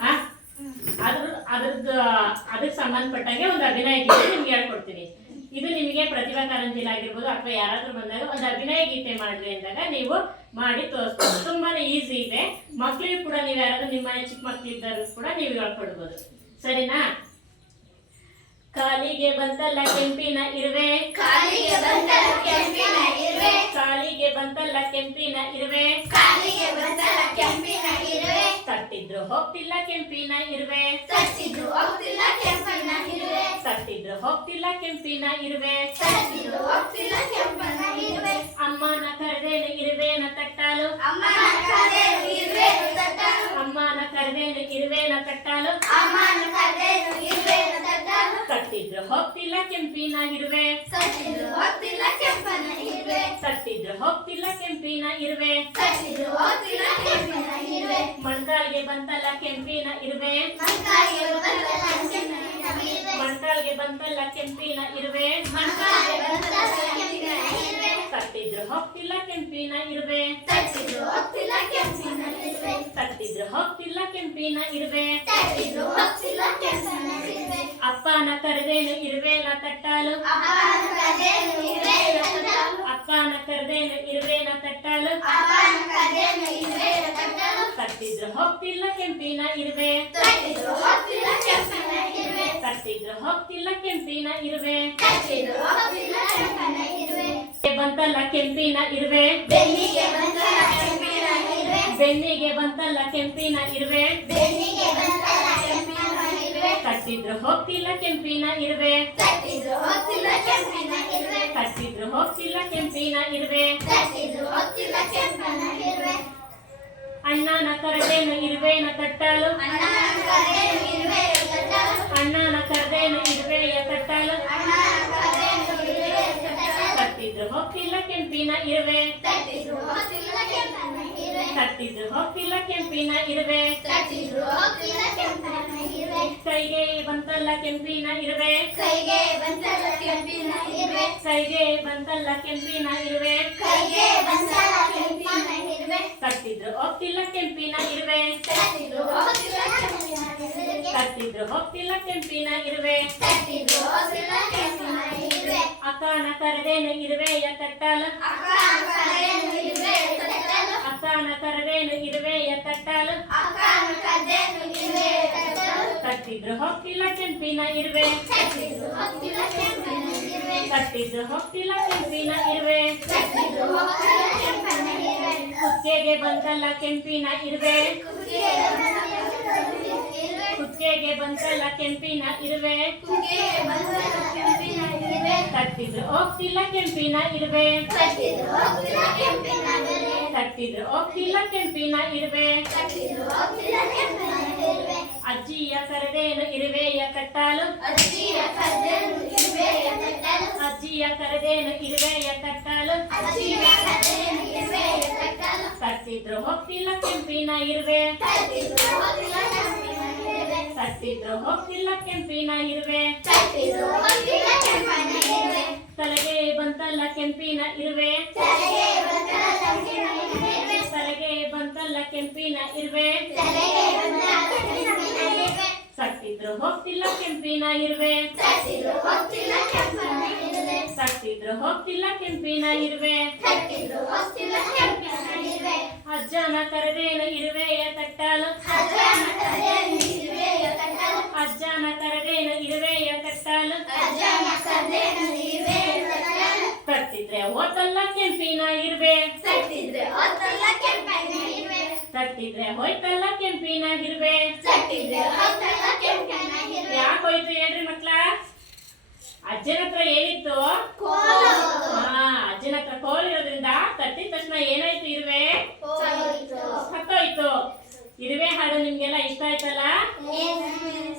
ಆ? ಅದ್ರ ಅದ್ರದ್ದು ಅದಕ್ಕೆ ಸಂಬಂಧಪಟ್ಟಂಗೆ ಒಂದು ಅಭಿನಯ ಗೀತೆ ನಿಮ್ಗೆ ಹೇಳ್ಕೊಡ್ತೀನಿ. ಇದು ನಿಮಗೆ ಪ್ರತಿಭಾ ಕಾರಂಜಿಲ್ ಆಗಿರ್ಬೋದು ಅಥವಾ ಯಾರಾದ್ರೂ ಬಂದಾಗ ಒಂದು ಅಭಿನಯ ಗೀತೆ ಮಾಡ್ರಿ ಅಂದಾಗ ನೀವು ಮಾಡಿ ತೋರಿಸ್ಬೋದು. ತುಂಬಾನೇ ಈಸಿ ಇದೆ. ಮಕ್ಳಿಗೂ ಕೂಡ ನೀವು ಯಾರಾದ್ರೂ ನಿಮ್ಮ ಮನೆ ಚಿಕ್ಕ ಮಕ್ಳು ಇದ್ದರೂ ಕೂಡ ನೀವು ಹೇಳ್ಕೊಡ್ಬೋದು. ಸರಿನಾ? ಕಾಲಿಗೆ ಬಂತಲ್ಲ ಕೆಂಪಿನ ಇರುವೆ. ಕಾಲಿಗೆ ಬಂತಲ್ಲ ಕೆಂಪಿನ ಇರುವೆ. ಕಾಲಿಗೆ ಬಂತಲ್ಲ ಕೆಂಪಿನ ಇರುವೆ. ಕಾಲಿಗೆ ಬಂತಲ್ಲ ತಟ್ಟಿದ್ರು ಹೋಗ್ತಿಲ್ಲ ಕೆಂಪಿನ ಇರುವೆ. ತಟ್ಟಿದ್ರು ಹೋಗ್ತಿಲ್ಲ ಕೆಂಪನ ಇರುವೆ. ತಟ್ಟಿದ್ರು ಹೋಗ್ತಿಲ್ಲ ಕೆಂಪಿನ ಇರುವೆ. ತಟ್ಟಿದ್ರು ಹೋಗ್ತಿಲ್ಲ ಕೆಂಪನ ಇರುವೆ. ಅಮ್ಮನ ಕರೆದೇನು ಇರುವೆನ ತಟ್ಟಾಲು. ಅಮ್ಮನ ಕರೆನು ಇರುವೆನು ತಟ್ಟನು ಅಮ್ಮನ ಕರೆದೇನು ಇರುವೆನ ತಟ್ಟಾಲು. ಅಮ್ಮನ ಕರೆನು ಇರುವೆನ ತಟ್ಟನು ತಟ್ಟಿದ್ರು ಹೋಗ್ತಿಲ್ಲ ಕೆಂಪಿನ ಇರುವೆ. ತಟ್ಟಿದ್ರು ಹೋಗ್ತಿಲ್ಲ ಕೆಂಪನ ಇರುವೆ. ತಟ್ಟಿದ್ರು ಹೋಗ್ತಿಲ್ಲ ಕೆಂಪಿನ ಇರುವೆ. ತಟ್ಟಿದ್ರು ಹೋಗ್ತಿಲ್ಲ ಕೆಂಪನ ಇರುವೆ. ಮಣ್ಕಾಲ್ಗೆ ಬಂತಲ್ಲ ಕೆಂಪಿನ ಇರುವೆ. ಮಣ್ಕಾಲಿಗೆ ಬಂತಲ್ಲ ಕೆಂಪನ ಇರುವೆ. ತಟ್ಟಿದ್ರು ಹೋಗ್ತಿಲ್ಲ ಕೆಂಪಿನ ಇರುವೆ. ತಟ್ಟಿದ್ರು ಹೋಗ್ತಿಲ್ಲ ಕೆಂಪಿನ ಇರುವೆ. ತಟ್ಟಿದ್ರು ಹೋಗ್ತಿಲ್ಲ ಕೆಂಪಿನ ಇರುವೆ. ತಟ್ಟಿದ್ರು ಹೋಗ್ತಿಲ್ಲ ಕೆಂಪಿನ ಇರುವೆ. ಅಪ್ಪನ ಕರೆದೇನು ಇರುವೇನ ತಟ್ಟಲು. ಅಪ್ಪನ ಕರೆದೇನು ಇರುವೆನ ತಟ್ಟಲು. ಅಪ್ಪನ ಕರೆದೇನು ಇರುವೇನ ತಟ್ಟಲು. ಅಪ್ಪನ ತಟ್ಟಿದ್ರು ಹೋಗ್ತಿಲ್ಲ ಕೆಂಪಿನ ಇರುವೆ ತಟ್ಟಿದ್ರು ಹೋಗ್ತಿಲ್ಲ ಕೆಂಪನ ಇರುವೆ ತಟ್ಟಿದ್ರು ಹೋಗ್ತಿಲ್ಲ ಕೆಂಪಿನ ಇರುವೆ ತಟ್ಟಿದ್ರು ಹೋಗ್ತಿಲ್ಲ ಕೆಂಪನ ಇರುವೆ ಬಂತಲ್ಲ ಕೆಂಪಿನ ಇರುವೆ ಬೆನ್ನಿಗೆ ಬಂತಲ್ಲ ಕೆಂಪಿನ ಇರುವೆ ಬೆನ್ನಿಗೆ ಬಂತಲ್ಲ ಕೆಂಪಿನ ಇರುವೆ ಬೆನ್ನಿಗೆ ಬಂತಲ್ಲ ಕೆಂಪಿನ ಇರುವೆ ತಟ್ಟಿದ್ರು ಹೋಗ್ತಿಲ್ಲ ಕೆಂಪಿನ ಇರುವೆ ತಟ್ಟಿದ್ರು ಹೋಗ್ತಿಲ್ಲ ಕೆಂಪಿನ ಇರುವೆ ತಟ್ಟಿದ್ರು ಹೋಗ್ತಿಲ್ಲ ಕೆಂಪಿನ ಇರುವೆ ತಟ್ಟಿದ್ರು ಹೋಗ್ತಿಲ್ಲ ಕೆಂಪನ ಇರುವೆ ಅಣ್ಣನ ಕರೆದೇನು ಇರುವೆಯನ್ನು ತಟ್ಟಾಲು ಅಣ್ಣನ ಕರೆನು ಇರುವೆನು ತಟ್ಟನು ತಟ್ಟಿದ್ರು ಹೋಗ್ತಿಲ್ಲ ಕೆಂಪಿನ ಇರುವೆ. ತಟ್ಟಿದ್ರು ಹೋಗ್ತಿಲ್ಲ ಕೆಂಪನ ಇರುವೆ. ಕೈಗೆ ಬಂತಲ್ಲ ಕೆಂಪಿನ ಇರುವೆ. ಕೈಗೆ ಬಂತಲ್ಲ ಕೆಂಪಿನ ಇರುವೆ. ಕೈಗೆ ಬಂತಲ್ಲ ಕೆಂಪಿನ ಇರುವೆ ಕೈಗೆ ಬಂತಲ್ಲ ಕೆಂಪಿನ ಇರುವೆ ತಟ್ಟಿದ್ರು ಹೋಗ್ತಿಲ್ಲ ಕೆಂಪಿನ ಇರುವೆ ತಟ್ಟಿದ್ರು ಹೋಗ್ತಿಲ್ಲ ಕೆಂಪಿನ ಇರುವೆ ತಟ್ಟಿದ್ರು ಹೋಗ್ತಿಲ್ಲ ಕೆಂಪಿನ ಇರುವೆ ತಟ್ಟಿದ್ರು ಹೋಗ್ತಿಲ್ಲ ಕೆಂಪಿನ ಇರುವೆ ಅಕ್ಕನ ಕರೆದೇನು ಇರುವೆಯ ತಟ್ಟಾಲು ಅಕ್ಕನ ಕರೆನು ಇರುವೆನು ತಟ್ಟನು ಅಕ್ಕನ ಕರೆದೇನು ಇರುವೆಯ ತಟ್ಟಾಲು ಅಕ್ಕನ ಕರೆನು ಇರುವೆನು ತಟ್ಟನು ತಟ್ಟಿದ್ರು ಹೋಗ್ತಿಲ್ಲ ಕೆಂಪಿನ ಇರುವೆ ತಟ್ಟಿದ್ರು ಹೋಗ್ತಿಲ್ಲ ಕೆಂಪಿನ ಇರುವೆ ತಟ್ಟಿದ್ರು ಹೋಗ್ತಿಲ್ಲ ಕೆಂಪಿನ ಇರುವೆ ತಟ್ಟಿದ್ರು ಹೋಗ್ತಿಲ್ಲ ಕೆಂಪನ ಇರುವೆ ಕುತ್ತಿಗೆಗೆ ಬಂತಲ್ಲ ಕೆಂಪಿನ ಇರುವೆ. ಕುತ್ತಿಗೆಗೆ ಬಂತಲ್ಲ ಕೆಂಪಿನ ಇರುವೆ. ಕಟ್ಟಿದ್ರು ಹೋಗ್ತಿಲ್ಲ ಕೆಂಪಿನ ಇರುವೆ. ಕಟ್ಟಿದ್ರು ಹೋಗ್ತಿಲ್ಲ ಕೆಂಪಿನ ಇರುವೆ. ಅಜ್ಜಿಯ ಕರದೇನು ಇರುವೆಯ ಕಟ್ಟಲು. ಅಜ್ಜಿಯ ಕರೆದೇನು ಇರುವೆಯ ಕಟ್ಟಾಲು. ಅಜ್ಜಿಯ ಕರೆನು ಇರುವೆಯ ತಟ್ಟನು ತಟ್ಟಿದ್ರು ಹೋಗ್ತಿಲ್ಲ ಕೆಂಪಿನ ಇರುವೆ ತಟ್ಟಿದ್ರು ಹೋಗ್ತಿಲ್ಲ ಕೆಂಪಿನ ಇರುವೆ ತಟ್ಟಿದ್ರು ಹೋಗ್ತಿಲ್ಲ ಕೆಂಪಿನ ಇರುವೆ ತಟ್ಟಿದ್ರು ಹೋಗ್ತಿಲ್ಲ ಕೆಂಪನ ಇರುವೆ ತಲೆಗೆ ಬಂತಲ್ಲ ಕೆಂಪಿನ ಇರುವೆ ತಲೆಗೆ ಬಂತಲ್ಲ ಕೆಂಪಿನ ಇರುವೆ ತಲೆಗೆ ಬಂತಲ್ಲ ಕೆಂಪಿನ ಇರುವೆ ತಲೆಗೆ ಬಂತಲ್ಲ ಕೆಂಪಿನ ಇರುವೆ ತಟ್ಟಿದ್ರು ಹೋಗ್ತಿಲ್ಲ ಕೆಂಪಿನ ಇರುವೆ ತಟ್ಟಿದ್ರು ಹೋಗ್ತಿಲ್ಲ ಕೆಂಪಿನ ಇರುವೆ. ಅಜ್ಜನ ಇರುವೆ. ಕರೆದೇನು ಇರುವೆಯ ಕಟ್ಟಲು. ಅಜ್ಜನ ಕರೆದೇನು ಇರುವೆಯ ಇರುವೆಯ ತಟ್ಟನು ತಟ್ಟಿದ್ರೆ ಹೋತಲ್ಲ ಕೆಂಪಿನ ಇರುವೆ. ತಟ್ಟಿದ್ರೆ ಇರುವೆ. ಹೋಯ್ತಲ್ಲ ಕೆಂಪಿನ ಇರುವೆ. ಇರುವೆ. ಯಾಕೆ ಹೋಯ್ತು ಹೇಳ್ರಿ ಮಕ್ಳ? ಅಜ್ಜನ ಹತ್ರ ಏನಿತ್ತು ಕೋಲು ಹಾ ಅಜ್ಜನ ಹತ್ರ ಕೋಲ್ ಇರೋದ್ರಿಂದ ತಟ್ಟಿದ ತಕ್ಷಣ ಏನಾಯ್ತು ಇರುವೆ ಹೋಯಿತು ಸತ್ತೋಯ್ತು ಇರುವೆ ಹಾಡು ನಿಮ್ಗೆಲ್ಲ ಇಷ್ಟ ಆಯ್ತಲ್ಲ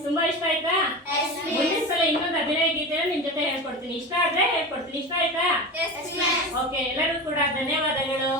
ತುಂಬಾ ಇಷ್ಟ ಆಯ್ತಾ ಮುಂದಿನ ಸಲ ಇನ್ನೊಂದು ಅಭಿನಯ ಗೀತೆ ನಿಮ್ ಜೊತೆ ಹೇಳ್ಕೊಡ್ತೀನಿ. ಇಷ್ಟ ಆದ್ರೆ ಹೇಳ್ಕೊಡ್ತೀನಿ. ಇಷ್ಟ ಆಯ್ತಾ? ಓಕೆ ಎಲ್ಲರಿಗೂ ಕೂಡ ಧನ್ಯವಾದಗಳು.